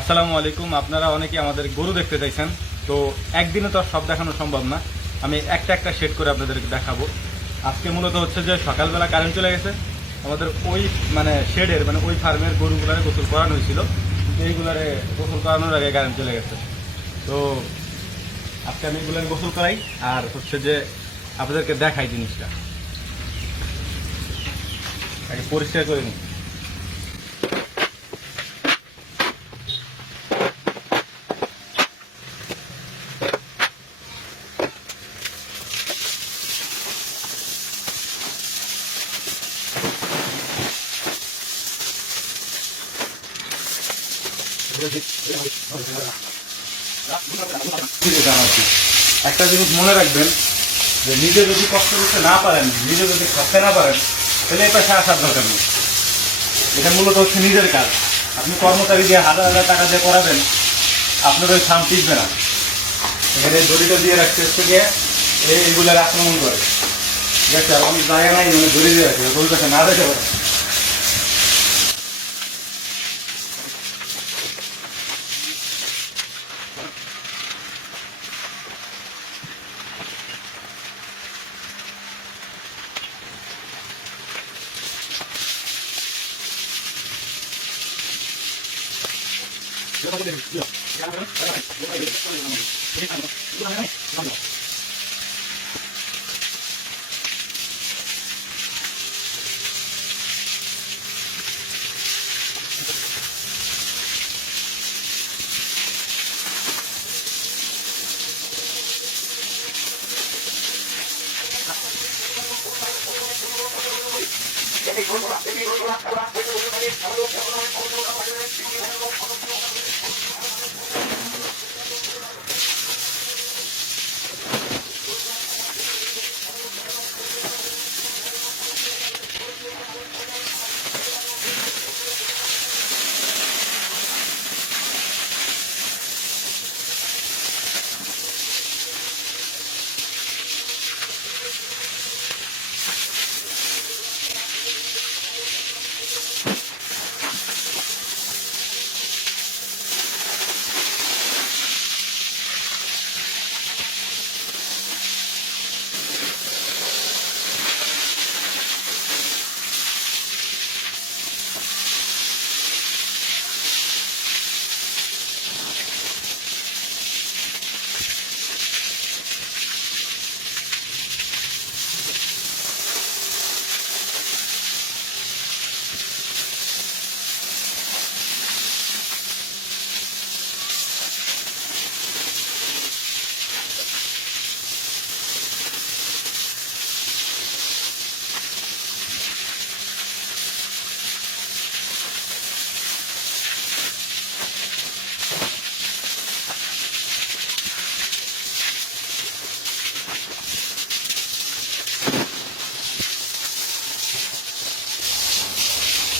আসসালামু আলাইকুম। আপনারা অনেকেই আমাদের গরু দেখতে চাইছেন, তো একদিনে তো আর সব দেখানো সম্ভব না। আমি একটা একটা শেড করে আপনাদেরকে দেখাবো। আজকে মূলত হচ্ছে যে সকালবেলা কারেন্ট চলে গেছে আমাদের ওই শেডের ওই ফার্মের গরুগুলারে গোসল করানো হয়েছিল, কিন্তু এইগুলারে গোসল করানোর আগে কারেন্ট চলে গেছে। তো আজকে আমি এগুলার গোসল করাই আর হচ্ছে যে আপনাদেরকে দেখাই জিনিসটা আগে পরিষ্কার করে নিই। একটা জিনিস মনে রাখবেন যে নিজে যদি কষ্ট করতে না পারেন, নিজে যদি খাটতে না পারেন, তাহলে এই পাশে আসার দরকার নেই। এটা মূলত হচ্ছে নিজের কাজ। আপনি কর্মচারী দিয়ে হাজার হাজার টাকা দিয়ে করাবেন, আপনার ওই খাম টিকবে না। এখানে দড়িটা দিয়ে রাখছে হচ্ছে গিয়ে এইগুলার আক্রমণ করে, ঠিক আছে? আর অনেক জায়গা নাই দড়ি দিয়ে রাখছে, ওই পাশে না দেখে পারে।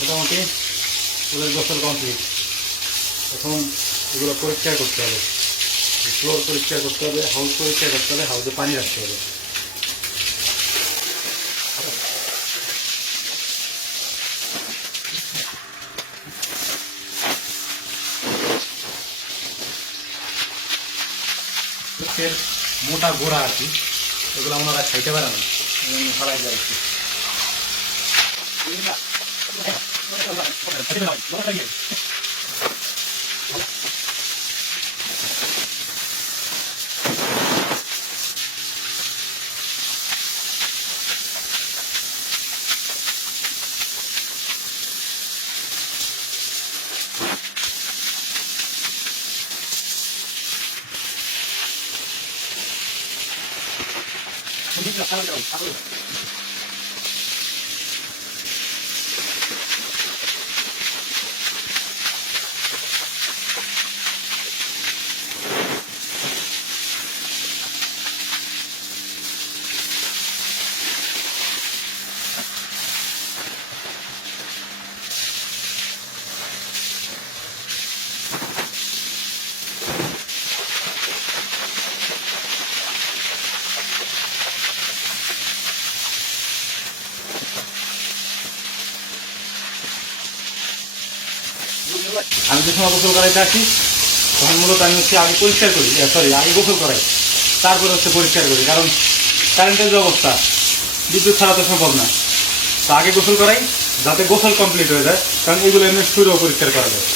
মোটামুটি ওদের গোসল কমপ্লিট। এখন এগুলো পরিষ্কার করতে হবে, ফ্লোর পরিষ্কার করতে হবে, হাউস পরিষ্কার করতে হবে, হাউসে পানি রাখতে হবে। মোটা গোড়া আর কি, এগুলো ওনারা খাইতে পারে না, ফেলাই যায় আর কি। যে সময় গোসল করাইতে আসি তখন মূলত আমি হচ্ছে আগে পরিষ্কার করি, আগে গোসল করাই, তারপরে হচ্ছে পরিষ্কার করি। কারণ কারেন্টের যে অবস্থা, বিদ্যুৎ ছাড়া তো সম্ভব না। তো আগে গোসল করাই যাতে গোসল কমপ্লিট হয়ে যায়, কারণ এগুলো এমনি শুয়েও পরিষ্কার করা যায়।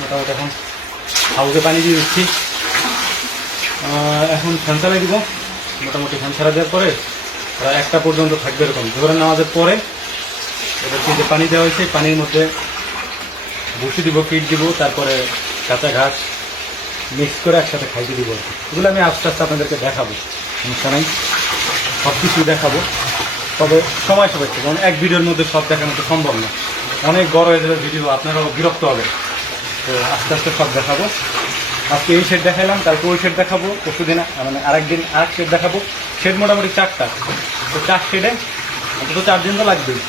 মোটামুটি এখন হাউসে পানি দিয়ে দিচ্ছি। এখন ফ্যান চালাই দিব। মোটামুটি ফ্যান ছাড়া দেওয়ার পরে প্রায় 1টা পর্যন্ত থাকবে। এরকম জোহরের নামাজের পরে এদেরকে যে পানি দেওয়া হয়েছে পানির মধ্যে ভুসি দিব, ফিট দিব, তারপরে কাঁচা ঘাস মিক্স করে একসাথে খাইতে দিব। এগুলো আমি আস্তে আস্তে আপনাদেরকে দেখাবো, সমস্যা নাই, সব কিছুই দেখাবো। তবে সময় সাপেক্ষে, কারণ এক ভিডিওর মধ্যে সব দেখানো তো সম্ভব না, অনেক বড় হয়ে যাবে ভিডিও, আপনারাও বিরক্ত হবে। তো আস্তে আস্তে সব দেখাবো। আজকে এই শেড দেখাইলাম, তারপর ওই শেড দেখাবো, পরশুদিন মানে আরেকদিন আরেক শেড দেখাবো। শেড মোটামুটি 4টা, তো 4 শেডে অন্তত 4 দিন তো লাগবেই।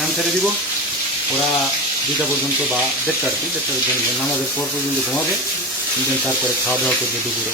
ফ্যান ছেড়ে দিব, ওরা 2টা পর্যন্ত বা 1:30 আর কি, 1:30 নামাজের পর পর্যন্ত ঘুমাবে, তারপরে খাওয়া দাওয়া করবে দুপুরে।